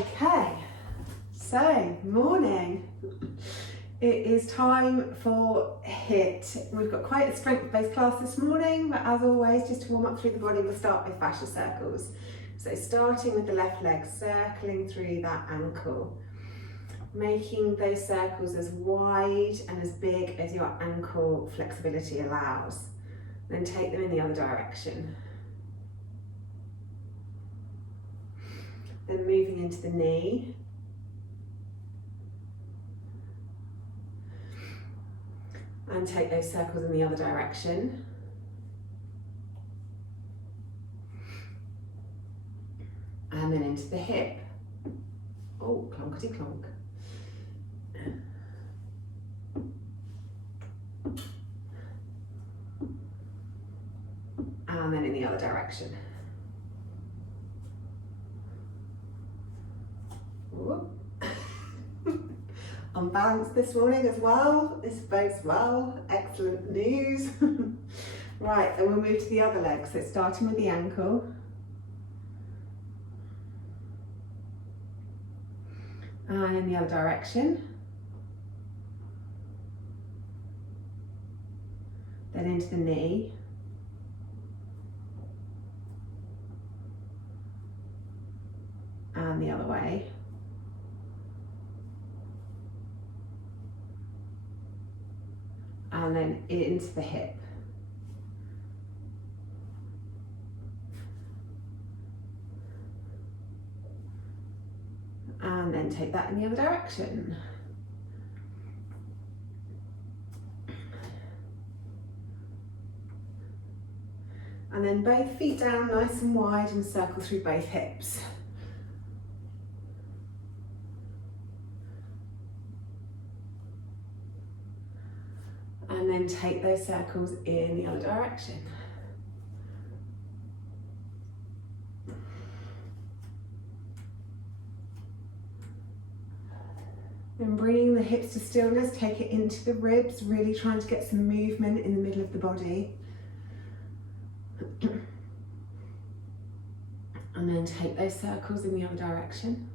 Okay, so morning. It is time for HIIT. We've got quite a strength-based class this morning, but as always, just to warm up through the body, we'll start with fascia circles. So starting with the left leg, circling through that ankle, making those circles as wide and as big as your ankle flexibility allows. Then take them in the other direction. Then moving into the knee. And take those circles in the other direction. And then into the hip. Oh, clonkety clonk. And then in the other direction. Unbalanced this morning as well. This bodes well. Excellent news. Right, and we'll move to the other leg. So starting with the ankle. And in the other direction. Then into the knee. And the other way. And then into the hip. And then take that in the other direction. And then both feet down nice and wide and circle through both hips. And then take those circles in the other direction. Then bringing the hips to stillness, take it into the ribs, really trying to get some movement in the middle of the body. And then take those circles in the other direction.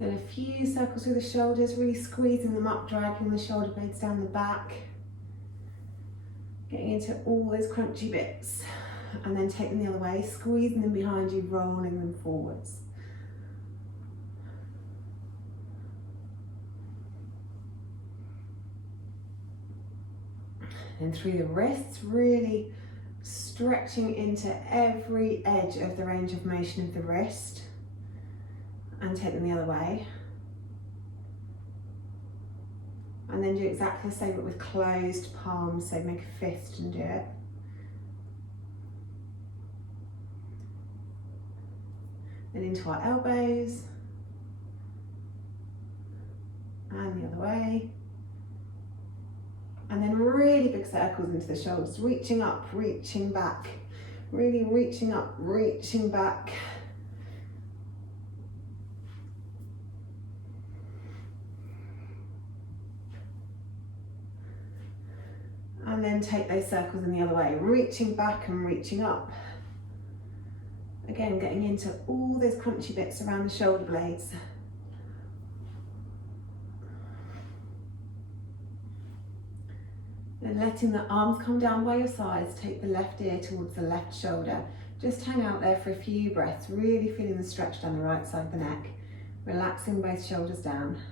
Then a few circles through the shoulders, really squeezing them up, dragging the shoulder blades down the back. Getting into all those crunchy bits. And then take them the other way, squeezing them behind you, rolling them forwards. And through the wrists, really stretching into every edge of the range of motion of the wrist. And take them the other way. And then do exactly the same but with closed palms, so make a fist and do it. Then into our elbows. And the other way. And then really big circles into the shoulders, reaching up, reaching back. Really reaching up, reaching back. And then take those circles in the other way, reaching back and reaching up. Again, getting into all those crunchy bits around the shoulder blades. Then letting the arms come down by your sides, take the left ear towards the left shoulder. Just hang out there for a few breaths, really feeling the stretch down the right side of the neck. Relaxing both shoulders down.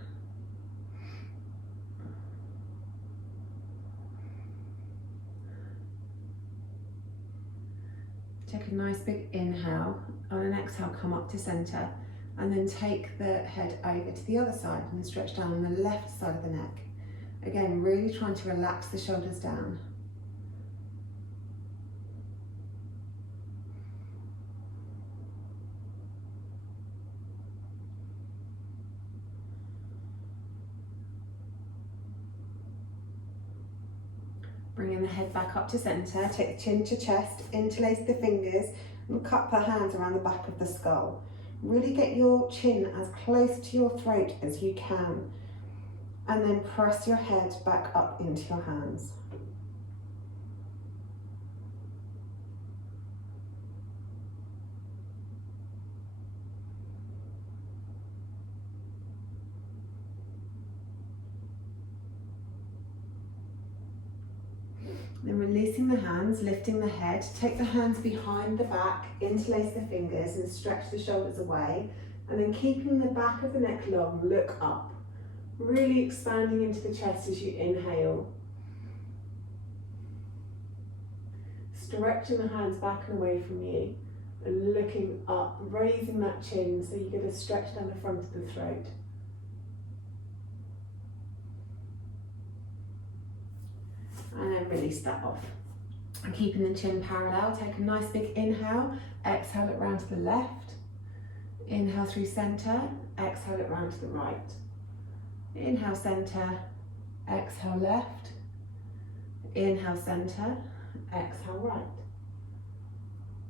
Take a nice big inhale. On an exhale, come up to center. And then take the head over to the other side and stretch down on the left side of the neck. Again, really trying to relax the shoulders down. Bringing the head back up to center, take the chin to chest, interlace the fingers and cup the hands around the back of the skull. Really get your chin as close to your throat as you can. And then press your head back up into your hands. Then releasing the hands, lifting the head. Take the hands behind the back, interlace the fingers and stretch the shoulders away. And then keeping the back of the neck long, look up. Really expanding into the chest as you inhale. Stretching the hands back and away from you and looking up, raising that chin so you get a stretch down the front of the throat. And then release that off. And keeping the chin parallel, take a nice big inhale, exhale it round to the left. Inhale through centre, exhale it round to the right. Inhale centre, exhale left. Inhale centre, exhale right.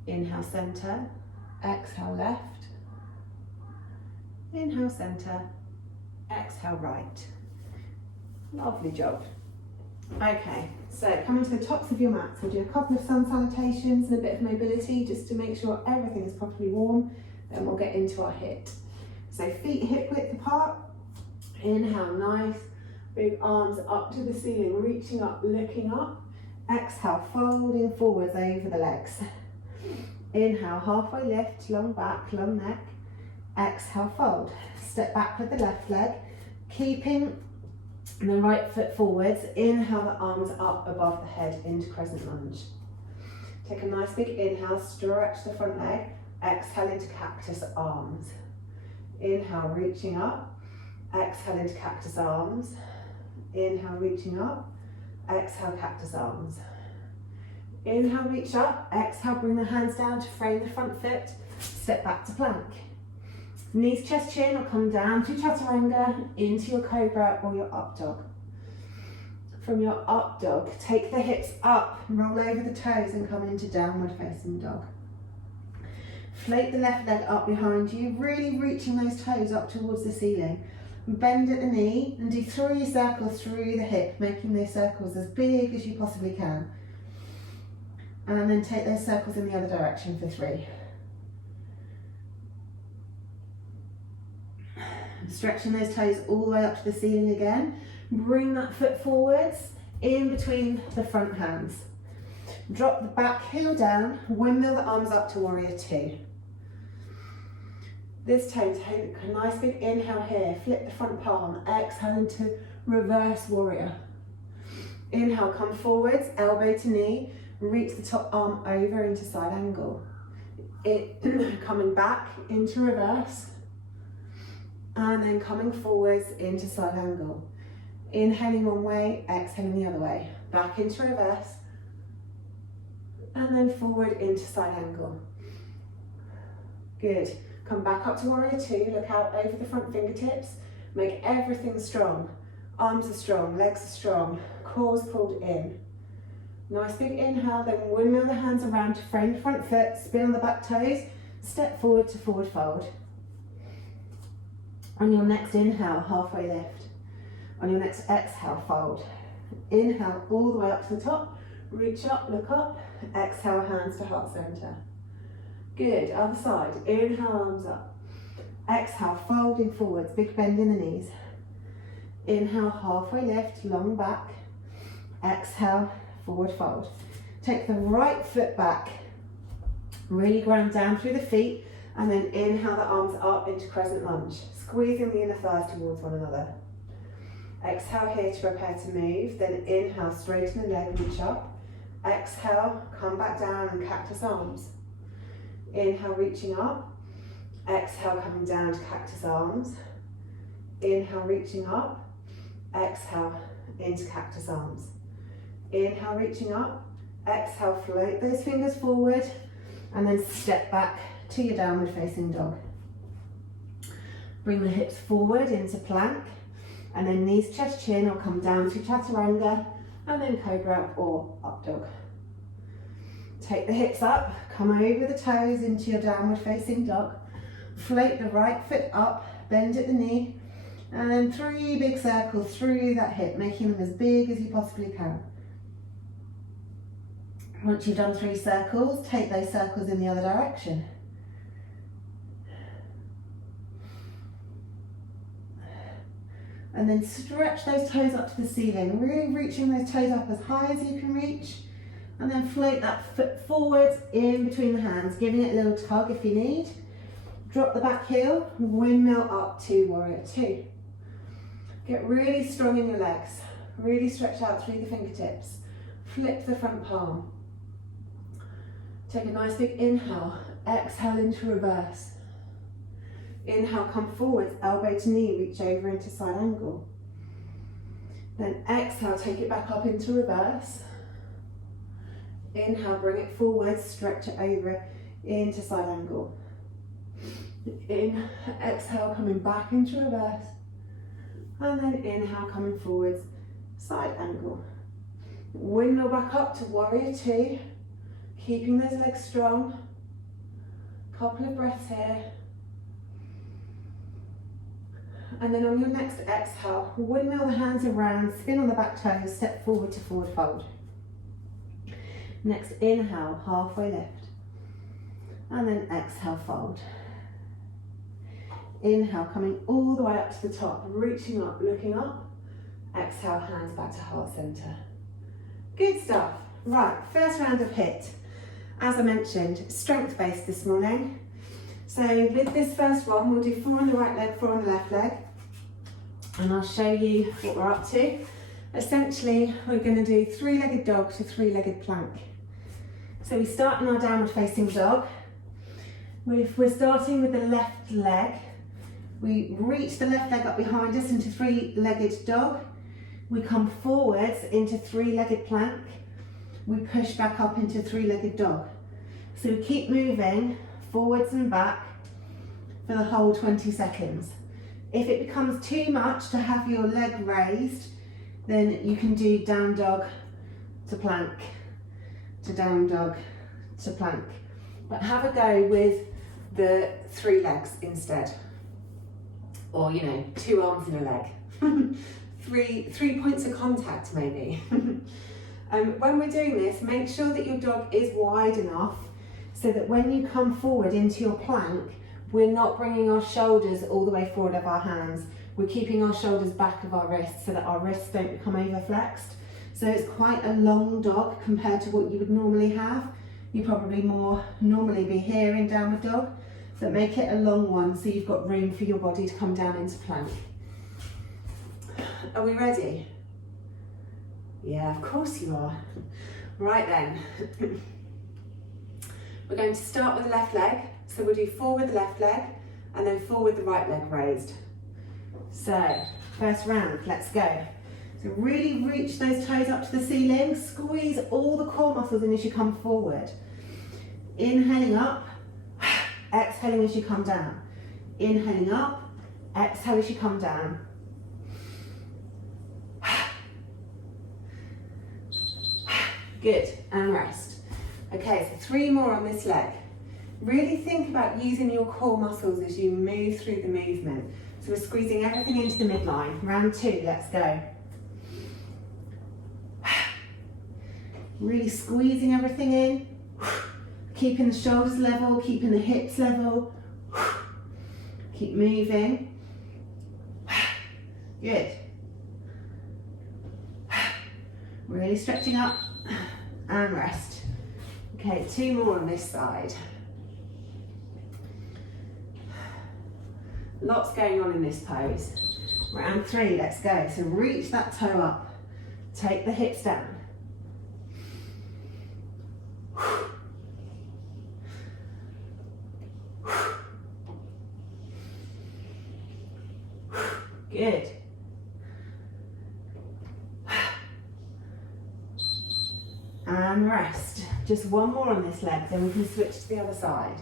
Inhale centre, exhale left. Inhale centre, exhale right. Lovely job. Okay, so coming to the tops of your mats, we'll do a couple of sun salutations and a bit of mobility just to make sure everything is properly warm. Then we'll get into our HIIT. So feet hip width apart. Inhale, nice. Big arms up to the ceiling, reaching up, looking up. Exhale, folding forwards over the legs. Inhale, halfway lift, long back, long neck. Exhale, fold. Step back with the left leg, keeping the right foot forwards. Inhale the arms up above the head into crescent lunge. Take a nice big inhale, stretch the front leg. Exhale into cactus arms. Inhale, reaching up. Exhale into cactus arms. Inhale, reaching up. Exhale, cactus arms. Inhale, reach up. Exhale, bring the hands down to frame the front foot. Step back to plank. Knees, chest, chin will come down to chaturanga, into your cobra or your up dog. From your up dog, take the hips up, roll over the toes and come into downward facing dog. Float the left leg up behind you, really reaching those toes up towards the ceiling. Bend at the knee and do 3 circles through the hip, making those circles as big as you possibly can. And then take those circles in the other direction for 3. Stretching those toes all the way up to the ceiling again. Bring that foot forwards in between the front hands. Drop the back heel down, windmill the arms up to warrior 2. This time, take a nice big inhale here, flip the front palm, exhale into reverse warrior. Inhale, come forwards, elbow to knee, reach the top arm over into side angle. Coming back into reverse, and then coming forwards into side angle. Inhaling one way, exhaling the other way. Back into reverse, and then forward into side angle. Good. Come back up to warrior 2, look out over the front fingertips. Make everything strong. Arms are strong, legs are strong, core's pulled in. Nice big inhale, then windmill the hands around to frame the front foot, spin on the back toes, step forward to forward fold. On your next inhale, halfway lift. On your next exhale, fold. Inhale all the way up to the top, reach up, look up, exhale, hands to heart center. Good, other side, inhale, arms up. Exhale, folding forwards, big bend in the knees. Inhale, halfway lift, long back. Exhale, forward fold. Take the right foot back, really ground down through the feet, and then inhale the arms up into crescent lunge, squeezing the inner thighs towards one another. Exhale here to prepare to move, then inhale, straighten the leg, reach up. Exhale, come back down and cactus arms. Inhale, reaching up. Exhale, coming down to cactus arms. Inhale, reaching up. Exhale, into cactus arms. Inhale, reaching up. Exhale, float those fingers forward and then step back to your downward facing dog. Bring the hips forward into plank and then knees, chest, chin will come down to chaturanga and then cobra or up dog. Take the hips up, come over the toes into your downward facing dog. Float the right foot up, bend at the knee, and then 3 big circles through that hip, making them as big as you possibly can. Once you've done 3 circles, take those circles in the other direction. And then stretch those toes up to the ceiling, really reaching those toes up as high as you can reach. And then float that foot forwards in between the hands, giving it a little tug if you need. Drop the back heel, windmill up to warrior two. Get really strong in your legs. Really stretch out through the fingertips. Flip the front palm. Take a nice big inhale. Exhale into reverse. Inhale, come forwards, elbow to knee, reach over into side angle. Then exhale, take it back up into reverse. Inhale, bring it forward, stretch it over into side angle. Exhale, coming back into reverse. And then inhale, coming forwards, side angle. Windmill back up to warrior two, keeping those legs strong. Couple of breaths here. And then on your next exhale, windmill the hands around, spin on the back toes, step forward to forward fold. Next inhale, halfway lift. And then exhale, fold. Inhale, coming all the way up to the top, reaching up, looking up. Exhale, hands back to heart center. Good stuff. Right, first round of HIIT. As I mentioned, strength based this morning. So with this first one, we'll do 4 on the right leg, 4 on the left leg. And I'll show you what we're up to. Essentially, we're going to do 3-legged dog to 3-legged plank. So we start in our downward facing dog. We're starting with the left leg. We reach the left leg up behind us into 3-legged dog. We come forwards into 3-legged plank. We push back up into 3-legged dog. So we keep moving forwards and back for the whole 20 seconds. If it becomes too much to have your leg raised, then you can do down dog to plank, to down dog to plank. But have a go with the 3 legs instead. Or, 2 arms and a leg. three points of contact maybe. When we're doing this, make sure that your dog is wide enough so that when you come forward into your plank, we're not bringing our shoulders all the way forward of our hands. We're keeping our shoulders back of our wrists so that our wrists don't become over flexed. So it's quite a long dog compared to what you would normally have. You probably more normally be here in downward dog, but make it a long one so you've got room for your body to come down into plank. Are we ready? Yeah, of course you are. Right then. We're going to start with the left leg. So we'll do 4 with the left leg and then 4 with the right leg raised. So, first round, let's go. So really reach those toes up to the ceiling, squeeze all the core muscles in as you come forward. Inhaling up, exhaling as you come down. Inhaling up, exhale as you come down. Good, and rest. Okay, so 3 more on this leg. Really think about using your core muscles as you move through the movement. So we're squeezing everything into the midline. Round 2, let's go. Really squeezing everything in. Keeping the shoulders level, keeping the hips level. Keep moving. Good. Really stretching up and rest. Okay, 2 more on this side. Lots going on in this pose. Round 3, let's go. So reach that toe up. Take the hips down. Good. And rest. Just 1 more on this leg, then we can switch to the other side.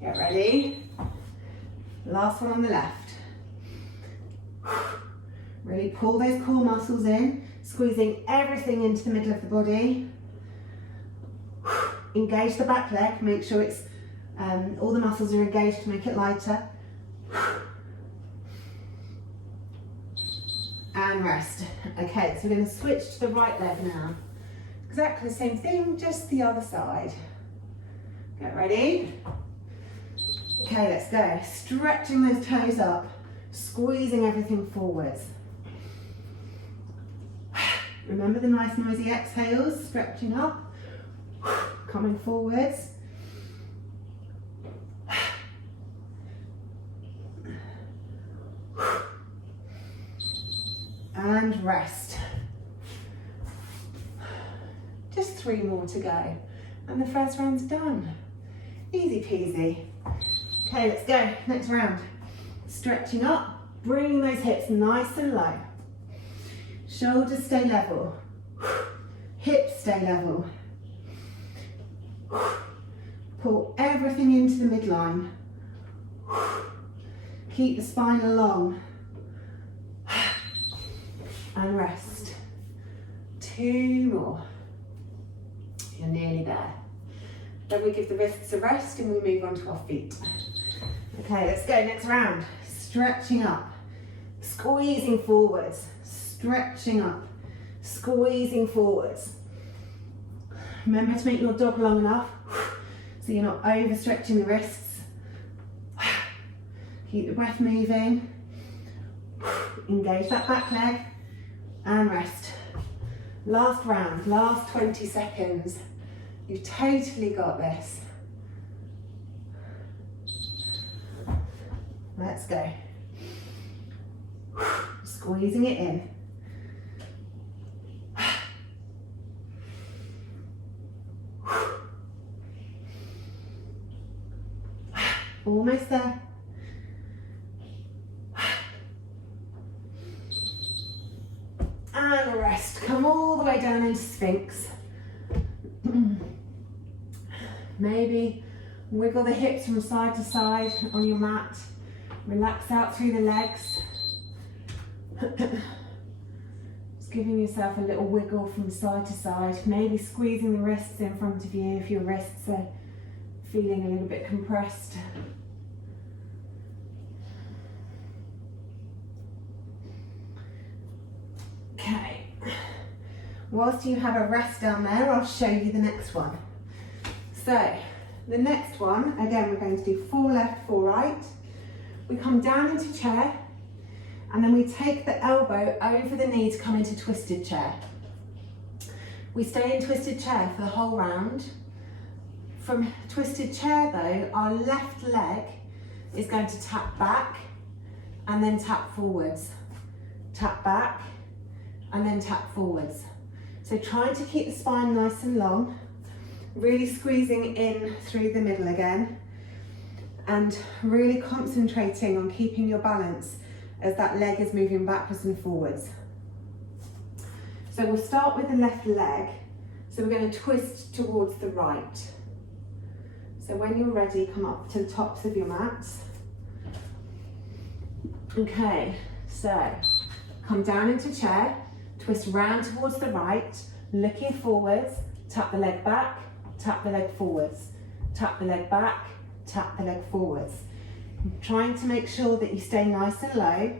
Get ready. Last one on the left. Really pull those core muscles in, squeezing everything into the middle of the body. Engage the back leg, make sure it's all the muscles are engaged to make it lighter. And rest. Okay, so we're going to switch to the right leg now. Exactly the same thing, just the other side. Get ready. Okay, let's go. Stretching those toes up, squeezing everything forwards. Remember the nice noisy exhales, stretching up, coming forwards. And rest. Just 3 more to go. And the first round's done. Easy peasy. Okay, let's go. Next round. Stretching up, bringing those hips nice and low. Shoulders stay level. Hips stay level. Pull everything into the midline. Keep the spine long. And rest. 2 more. You're nearly there. Then we give the wrists a rest and we move on to our feet. Okay, let's go. Next round. Stretching up, squeezing forwards, stretching up, squeezing forwards. Remember to make your dog long enough so you're not overstretching the wrists. Keep the breath moving. Engage that back leg and rest. Last round, last 20 seconds. You've totally got this. Let's go. Squeezing it in. Almost there. And rest. Come all the way down into Sphinx. Maybe wiggle the hips from side to side on your mat. Relax out through the legs. Just giving yourself a little wiggle from side to side. Maybe squeezing the wrists in front of you if your wrists are feeling a little bit compressed. Okay. Whilst you have a rest down there, I'll show you the next one. So, the next one, again, we're going to do 4 left, 4 right. We come down into chair, and then we take the elbow over the knee to come into twisted chair. We stay in twisted chair for the whole round. From twisted chair though, our left leg is going to tap back and then tap forwards. Tap back and then tap forwards. So trying to keep the spine nice and long, really squeezing in through the middle again, and really concentrating on keeping your balance as that leg is moving backwards and forwards. So we'll start with the left leg. So we're going to twist towards the right. So when you're ready, come up to the tops of your mats. Okay, so come down into chair, twist round towards the right, looking forwards, tap the leg back, tap the leg forwards, tap the leg back, tap the leg forwards. Trying to make sure that you stay nice and low.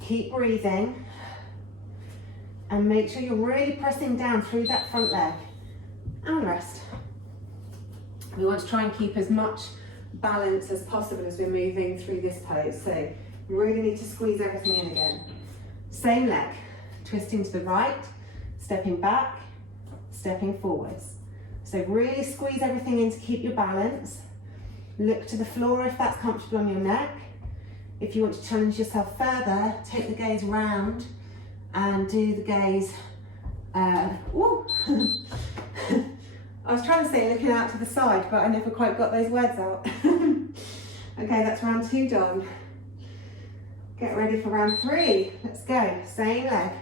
Keep breathing and make sure you're really pressing down through that front leg, and rest. We want to try and keep as much balance as possible as we're moving through this pose. So really need to squeeze everything in again. Same leg, twisting to the right, stepping back, stepping forwards. So really squeeze everything in to keep your balance. Look to the floor if that's comfortable on your neck. If you want to challenge yourself further, take the gaze round and do the gaze. I was trying to say looking out to the side, but I never quite got those words out. Okay, that's round 2 done. Get ready for round 3. Let's go. Same leg.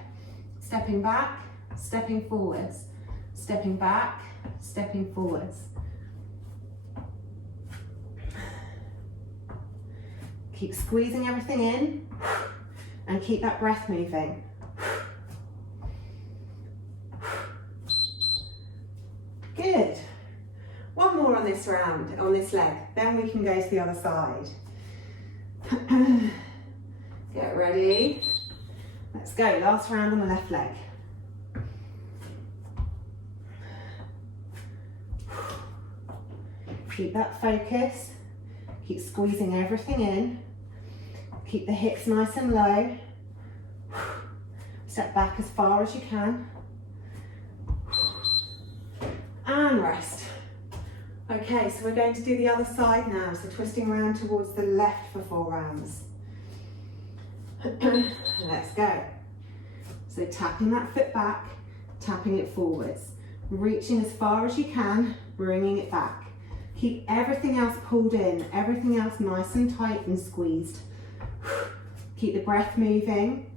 Stepping back, stepping forwards. Stepping back, stepping forwards. Keep squeezing everything in and keep that breath moving. Good. One more on this round, on this leg, then we can go to the other side. Get ready. Let's go, last round on the left leg. Keep that focus. Keep squeezing everything in. Keep the hips nice and low. Step back as far as you can. And rest. Okay, so we're going to do the other side now. So twisting around towards the left for 4 rounds. Let's go. So tapping that foot back, tapping it forwards. Reaching as far as you can, bringing it back. Keep everything else pulled in, everything else nice and tight and squeezed. Keep the breath moving.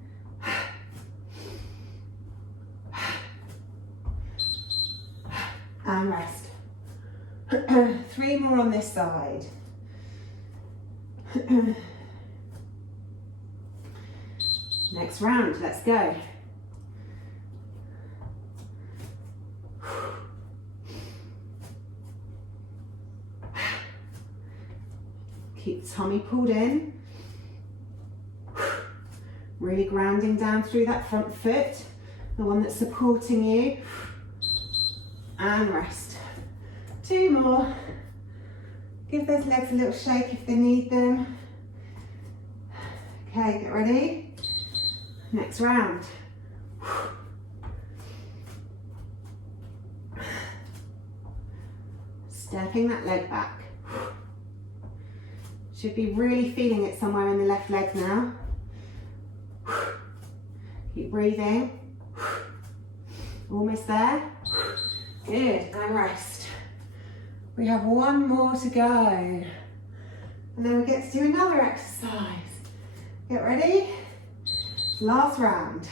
And rest. 3 more on this side. Next round, let's go. Keep the tummy pulled in. Really grounding down through that front foot, the one that's supporting you. And rest. 2 more. Give those legs a little shake if they need them. Okay, get ready. Next round. Stepping that leg back. Should be really feeling it somewhere in the left leg now. Keep breathing. Almost there. Good, and rest. We have 1 more to go. And then we get to do another exercise. Get ready? Last round.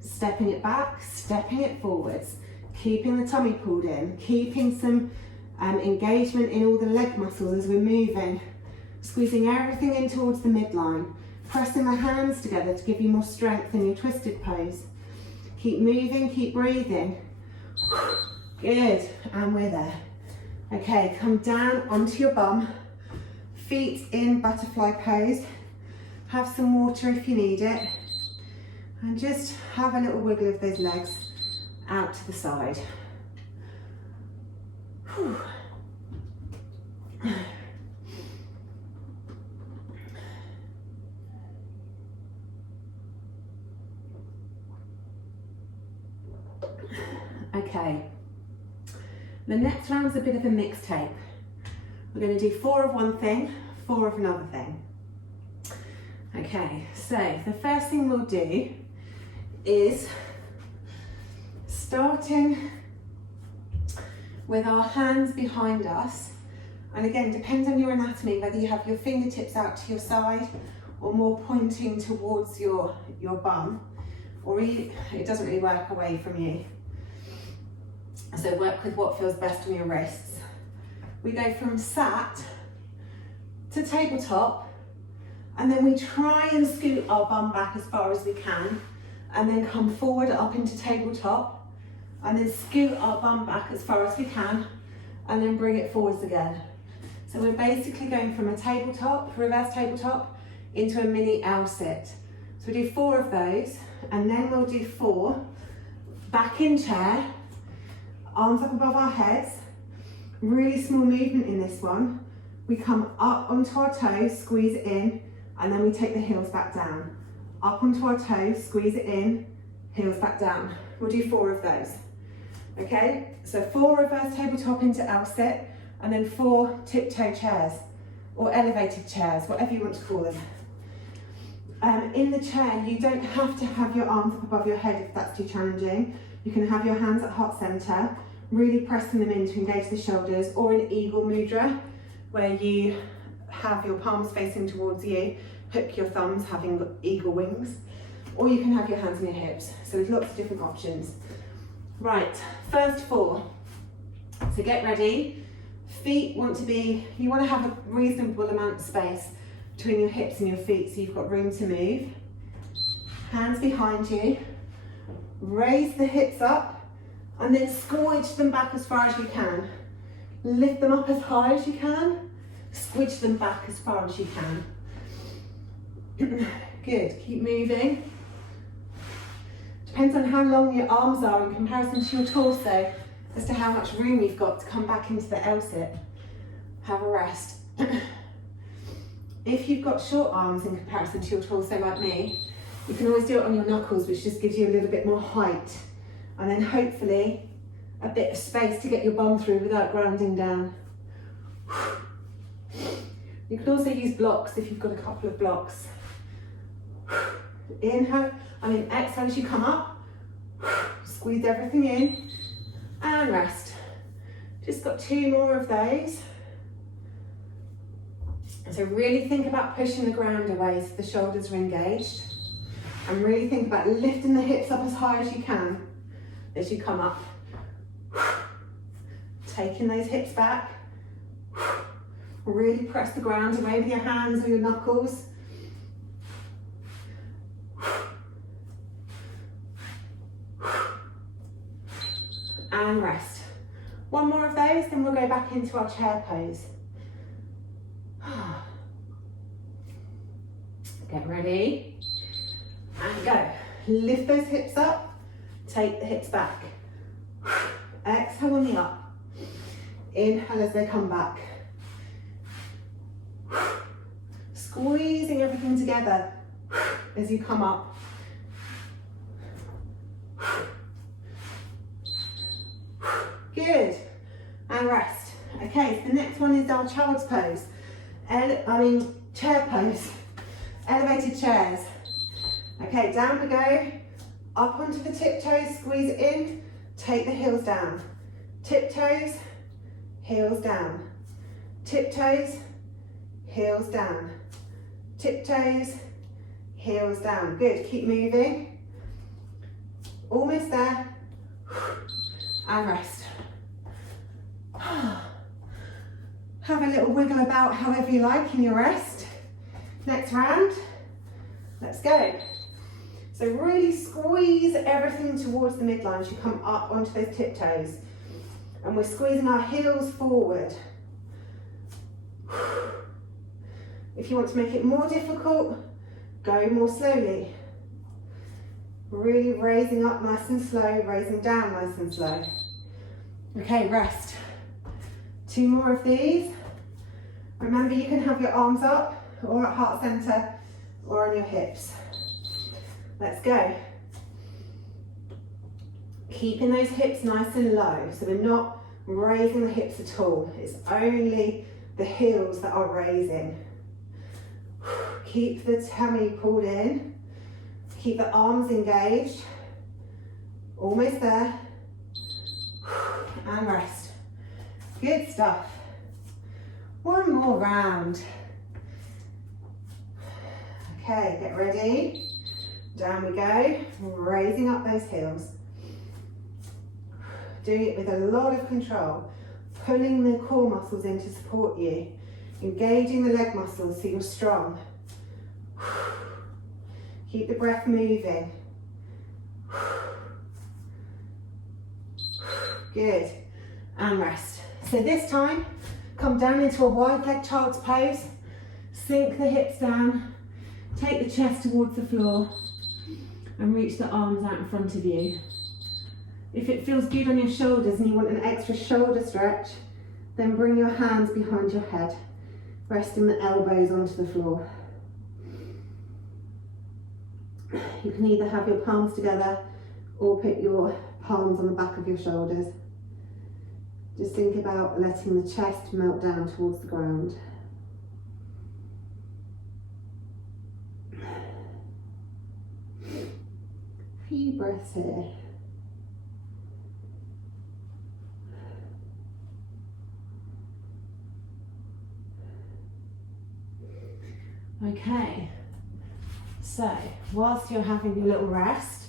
Stepping it back, stepping it forwards. Keeping the tummy pulled in. Keeping some engagement in all the leg muscles as we're moving. Squeezing everything in towards the midline. Pressing the hands together to give you more strength in your twisted pose. Keep moving, keep breathing. Good, and we're there. Okay, come down onto your bum. Feet in butterfly pose. Have some water if you need it. And just have a little wiggle of those legs out to the side. Whew. Okay, the next round's a bit of a mixtape. We're going to do 4 of one thing, 4 of another thing. Okay, so the first thing we'll do is starting with our hands behind us. And again, depends on your anatomy, whether you have your fingertips out to your side or more pointing towards your bum, or it doesn't really work away from you. So work with what feels best on your wrists. We go from sat to tabletop, and then we try and scoot our bum back as far as we can, and then come forward up into tabletop, and then scoot our bum back as far as we can, and then bring it forwards again. So we're basically going from a tabletop, reverse tabletop, into a mini L sit. So we do 4 of those, and then we'll do 4 back in chair, arms up above our heads. Really small movement in this one. We come up onto our toes, squeeze it in, and then we take the heels back down. Up onto our toes, squeeze it in, heels back down. We'll do 4 of those. Okay, so 4 reverse tabletop into L sit, and then 4 tiptoe chairs, or elevated chairs, whatever you want to call them. In the chair, you don't have to have your arms up above your head if that's too challenging. You can have your hands at heart center, really pressing them in to engage the shoulders, or in eagle mudra, where you have your palms facing towards you, hook your thumbs, having eagle wings, or you can have your hands on your hips. So there's lots of different options. Right, first 4. So get ready. Feet you want to have a reasonable amount of space between your hips and your feet so you've got room to move. Hands behind you. Raise the hips up and then squidge them back as far as you can. Lift them up as high as you can. Squidge them back as far as you can. Good, keep moving. Depends on how long your arms are in comparison to your torso as to how much room you've got to come back into the L sit. Have a rest. If you've got short arms in comparison to your torso like me, you can always do it on your knuckles, which just gives you a little bit more height. And then hopefully a bit of space to get your bum through without grounding down. You can also use blocks if you've got a couple of blocks. Inhale, exhale as you come up. Squeeze everything in and rest. Just got 2 more of those. So really think about pushing the ground away so the shoulders are engaged. And really think about lifting the hips up as high as you can as you come up. Taking those hips back. Really press the ground away with your hands or your knuckles. And rest. 1 more of those, then we'll go back into our chair pose. Get ready. And go. Lift those hips up. Take the hips back. Exhale on the up. Inhale as they come back. Squeezing everything together as you come up. Good. And rest. Okay, so the next one is our child's pose. Chair pose. Elevated chairs. Okay, down we go. Up onto the tiptoes, squeeze it in. Take the heels down. Tiptoes, heels down. Tiptoes, heels down. Tiptoes, heels down. Good, keep moving. Almost there. And rest. Have a little wiggle about however you like in your rest. Next round. Let's go. So really squeeze everything towards the midline as you come up onto those tiptoes. And we're squeezing our heels forward. If you want to make it more difficult, go more slowly. Really raising up nice and slow, raising down nice and slow. Okay, rest. 2 more of these. Remember, you can have your arms up or at heart center or on your hips. Let's go. Keeping those hips nice and low, so we're not raising the hips at all. It's only the heels that are raising. Keep the tummy pulled in. Keep the arms engaged. Almost there. And rest. Good stuff. 1 more round. Okay, get ready. Down we go. Raising up those heels. Doing it with a lot of control. Pulling the core muscles in to support you. Engaging the leg muscles so you're strong. Keep the breath moving. Good. And rest. So this time, come down into a wide leg child's pose. Sink the hips down. Take the chest towards the floor. And reach the arms out in front of you. If it feels good on your shoulders and you want an extra shoulder stretch, then bring your hands behind your head, resting the elbows onto the floor. You can either have your palms together or put your palms on the back of your shoulders. Just think about letting the chest melt down towards the ground. Few breaths here. Okay, so whilst you're having your little rest,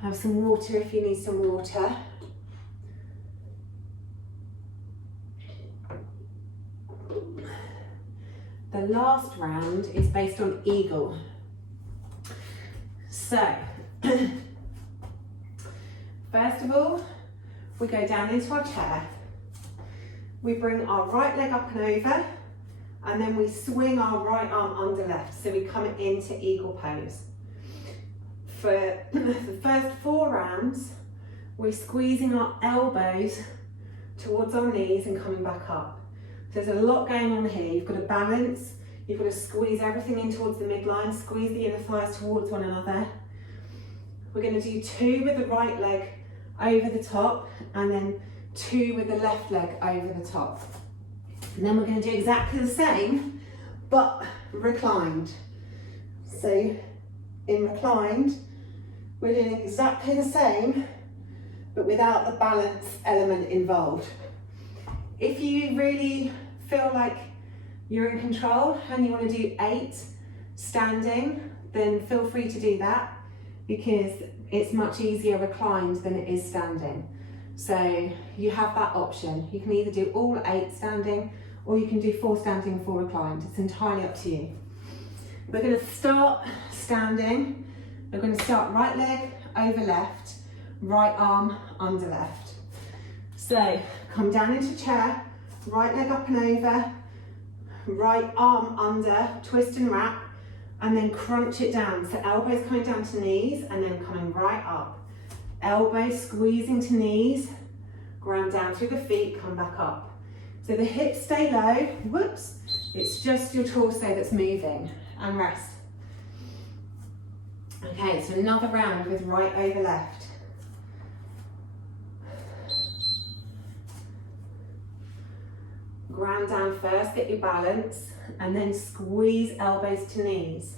have some water if you need some water. The last round is based on eagle. So, first of all, we go down into our chair. We bring our right leg up and over, and then we swing our right arm under left, so we come into eagle pose. For the first 4 rounds, we're squeezing our elbows towards our knees and coming back up. So there's a lot going on here. You've got to balance You've got to squeeze everything in towards the midline, squeeze the inner thighs towards one another. We're going to do 2 with the right leg over the top, and then 2 with the left leg over the top. And then we're going to do exactly the same, but reclined. So in reclined, we're doing exactly the same, but without the balance element involved. If you really feel like you're in control and you want to do 8 standing, then feel free to do that, because it's much easier reclined than it is standing. So you have that option. You can either do all 8 standing, or you can do 4 standing and 4 reclined. It's entirely up to you. We're going to start standing. We're going to start right leg over left, right arm under left. So come down into chair, right leg up and over, right arm under, twist and wrap, and then crunch it down. So elbows coming down to knees and then coming right up. Elbows squeezing to knees, ground down through the feet, come back up. So the hips stay low, whoops, it's just your torso that's moving, and rest. Okay, so another round with right over left. Ground down first, get your balance, and then squeeze elbows to knees.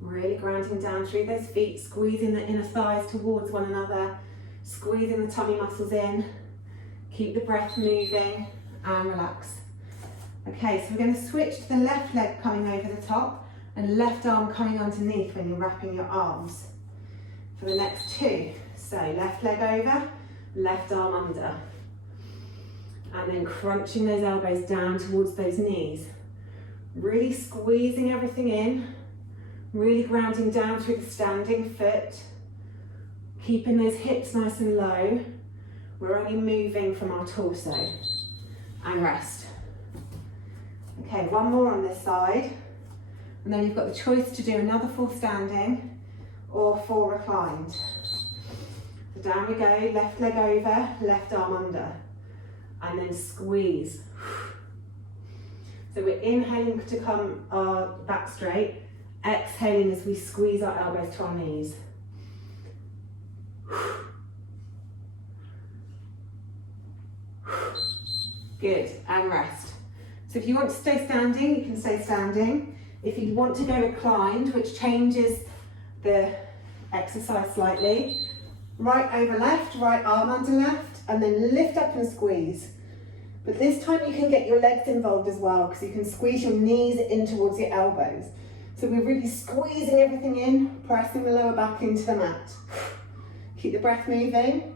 Really grounding down through those feet, squeezing the inner thighs towards one another, squeezing the tummy muscles in. Keep the breath moving and relax. Okay, so we're going to switch to the left leg coming over the top and left arm coming underneath when you're wrapping your arms for the next 2. So left leg over, left arm under, and then crunching those elbows down towards those knees, really squeezing everything in, really grounding down through the standing foot, keeping those hips nice and low. We're only moving from our torso, and rest. Okay, one more on this side, and then you've got the choice to do another 4 standing or 4 reclined. So down we go, left leg over, left arm under, and then squeeze. So we're inhaling to come back straight, exhaling as we squeeze our elbows to our knees. Good, and rest. So if you want to stay standing, you can stay standing. If you want to go reclined, which changes the exercise slightly, right over left, right arm under left, and then lift up and squeeze. But this time you can get your legs involved as well, because you can squeeze your knees in towards your elbows. So we're really squeezing everything in, pressing the lower back into the mat. Keep the breath moving.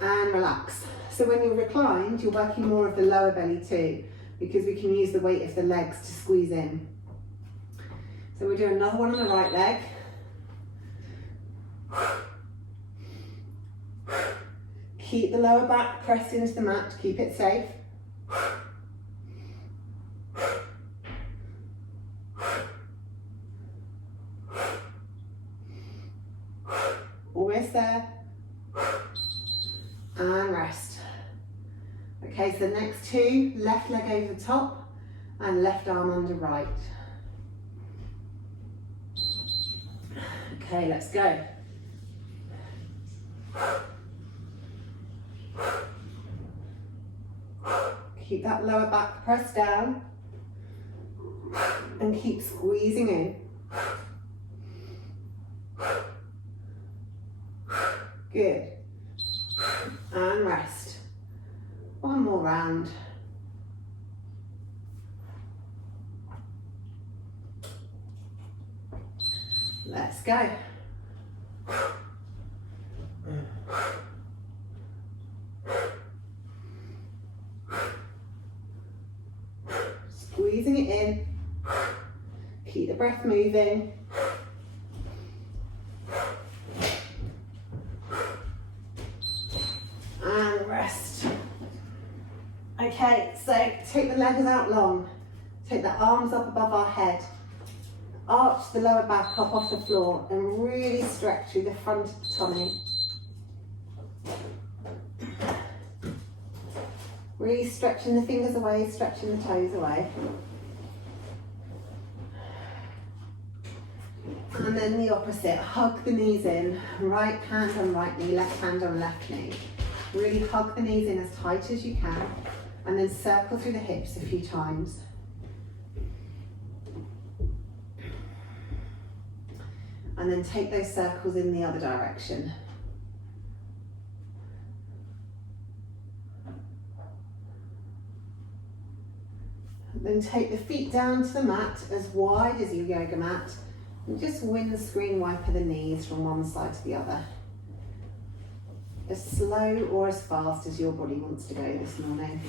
And relax. So when you're reclined, you're working more of the lower belly too, because we can use the weight of the legs to squeeze in. So we'll do another one on the right leg. Keep the lower back pressed into the mat to keep it safe. Almost there. And rest. Okay, so the next 2, left leg over the top and left arm under right. Okay, let's go. Keep that lower back pressed down and keep squeezing in. Good. And rest. One more round. Let's go. Squeezing it in. Keep the breath moving. And rest. Okay, so take the legs out long. Take the arms up above our head. Arch the lower back up off the floor and really stretch through the front of the tummy. Really stretching the fingers away, stretching the toes away. And then the opposite, hug the knees in, right hand on right knee, left hand on left knee. Really hug the knees in as tight as you can, and then circle through the hips a few times. And then take those circles in the other direction. Then take the feet down to the mat as wide as your yoga mat. And just windscreen wiper the knees from one side to the other. As slow or as fast as your body wants to go this morning.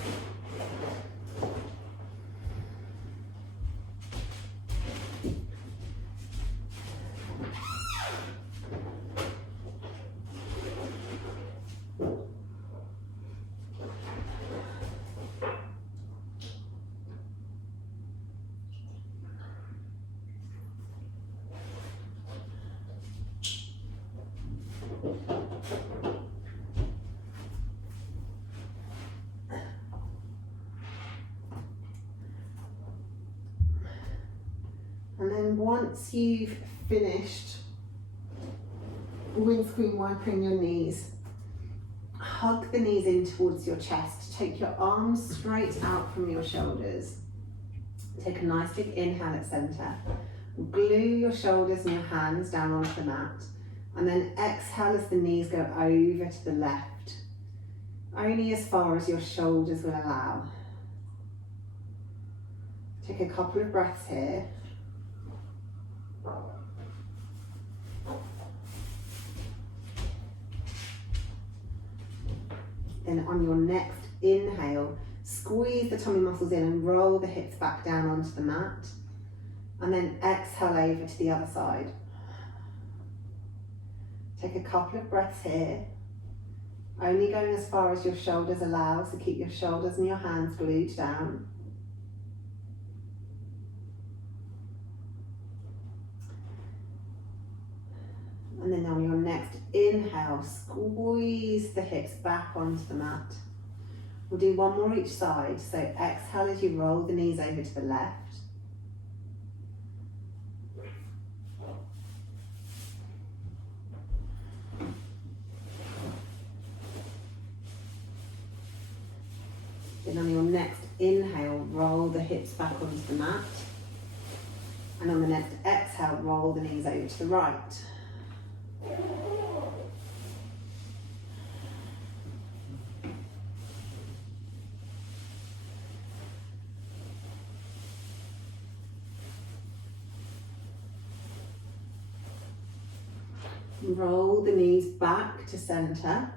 And then once you've finished windscreen wiping your knees, hug the knees in towards your chest. Take your arms straight out from your shoulders. Take a nice big inhale at center. Glue your shoulders and your hands down onto the mat. And then exhale as the knees go over to the left. Only as far as your shoulders will allow. Take a couple of breaths here. Then on your next inhale, squeeze the tummy muscles in and roll the hips back down onto the mat. And then exhale over to the other side. Take a couple of breaths here. Only going as far as your shoulders allow, so keep your shoulders and your hands glued down. And then on your next inhale, squeeze the hips back onto the mat. We'll do one more each side. So exhale as you roll the knees over to the left. Then on your next inhale, roll the hips back onto the mat. And on the next exhale, roll the knees over to the right. Roll the knees back to center.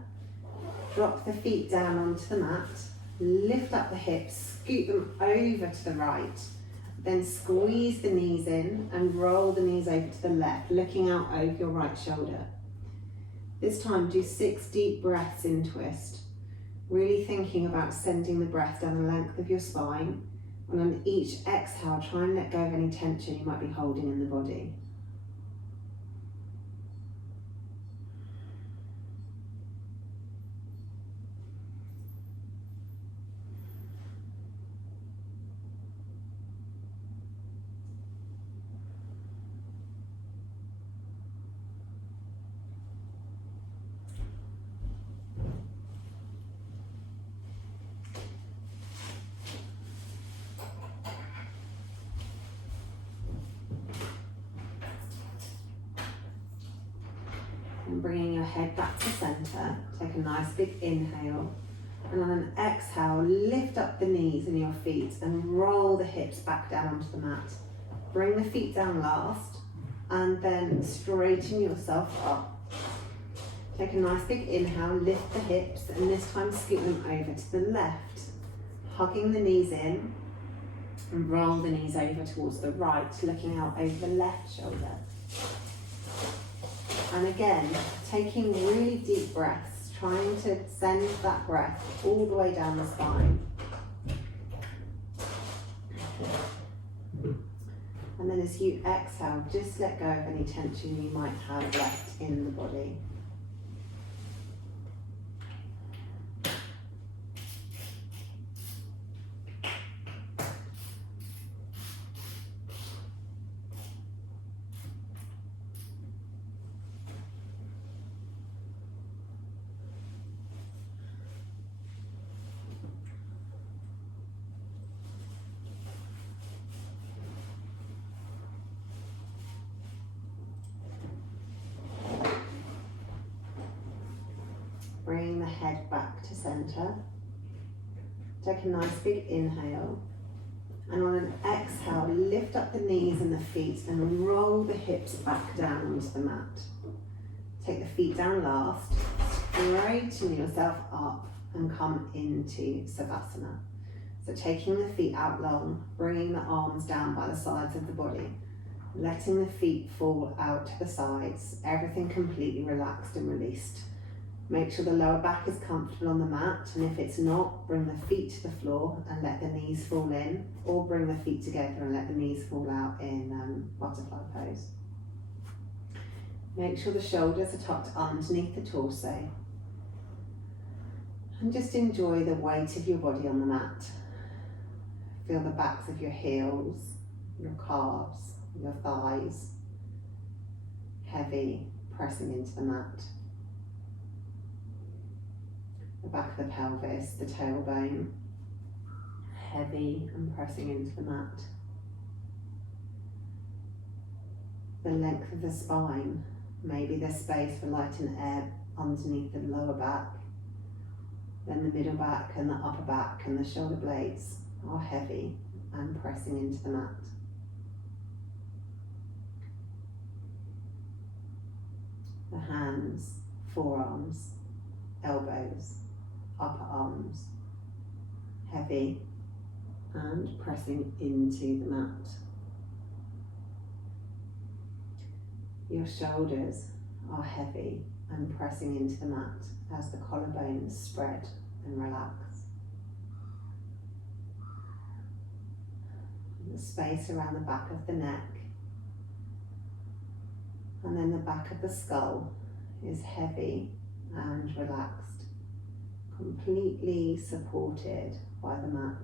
Drop the feet down onto the mat. Lift up the hips, scoot them over to the right. Then squeeze the knees in and roll the knees over to the left, looking out over your right shoulder. This time, do 6 deep breaths in twist. Really thinking about sending the breath down the length of your spine. And on each exhale, try and let go of any tension you might be holding in the body. And bringing your head back to center, take a nice big inhale. And on an exhale, lift up the knees and your feet and roll the hips back down onto the mat. Bring the feet down last and then straighten yourself up. Take a nice big inhale, lift the hips and this time scoot them over to the left. Hugging the knees in and roll the knees over towards the right, looking out over the left shoulder. And again, taking really deep breaths, trying to send that breath all the way down the spine. And then as you exhale, just let go of any tension you might have left in the body. head back to center. Take a nice big inhale. And on an exhale, lift up the knees and the feet and roll the hips back down onto the mat. Take the feet down last. Straighten yourself up and come into Savasana. So taking the feet out long, bringing the arms down by the sides of the body, letting the feet fall out to the sides, everything completely relaxed and released. Make sure the lower back is comfortable on the mat, and if it's not, bring the feet to the floor and let the knees fall in, or bring the feet together and let the knees fall out in butterfly pose. Make sure the shoulders are tucked underneath the torso, and just enjoy the weight of your body on the mat. Feel the backs of your heels, your calves, your thighs, heavy, pressing into the mat. The back of the pelvis, the tailbone, heavy and pressing into the mat. The length of the spine, maybe there's space for light and air underneath the lower back. Then the middle back and the upper back and the shoulder blades are heavy and pressing into the mat. The hands, forearms, elbows, upper arms, heavy and pressing into the mat. Your shoulders are heavy and pressing into the mat as the collarbones spread and relax. The space around the back of the neck, and then the back of the skull is heavy and relaxed, completely supported by the mat.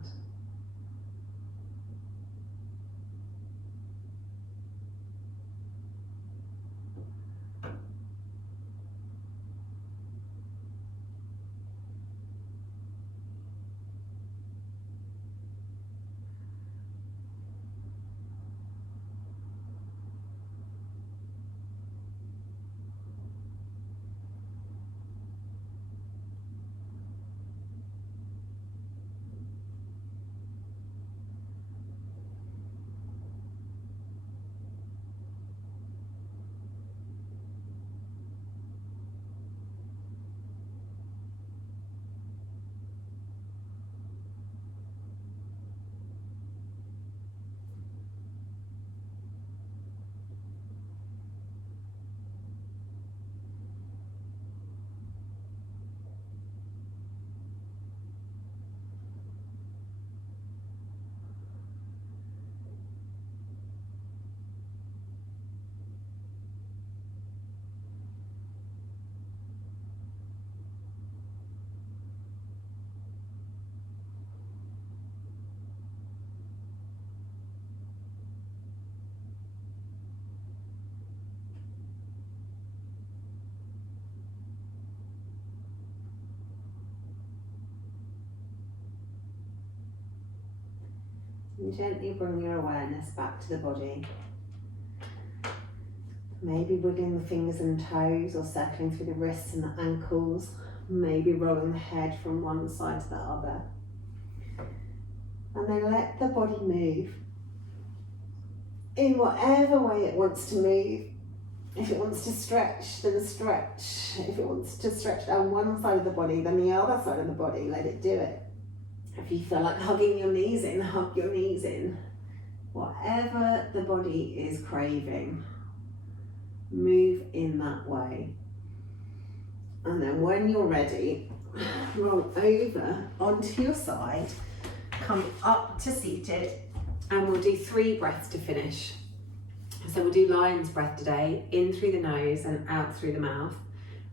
And gently bring your awareness back to the body. Maybe wiggling the fingers and toes or circling through the wrists and the ankles. Maybe rolling the head from one side to the other. And then let the body move in whatever way it wants to move. If it wants to stretch, then stretch. If it wants to stretch down one side of the body, then the other side of the body, let it do it. If you feel like hugging your knees in, hug your knees in. Whatever the body is craving, move in that way. And then when you're ready, roll over onto your side, come up to seated, and we'll do 3 breaths to finish. So we'll do lion's breath today, in through the nose and out through the mouth.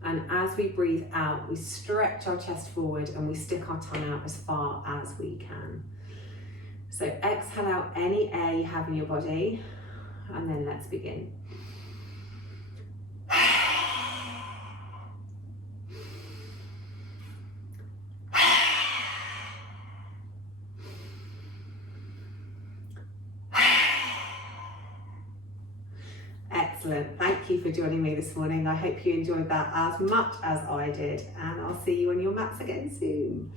And as we breathe out, we stretch our chest forward and we stick our tongue out as far as we can. So exhale out any air you have in your body, and then let's begin. Excellent. Thank you for joining me this morning. I hope you enjoyed that as much as I did, and I'll see you on your mats again soon.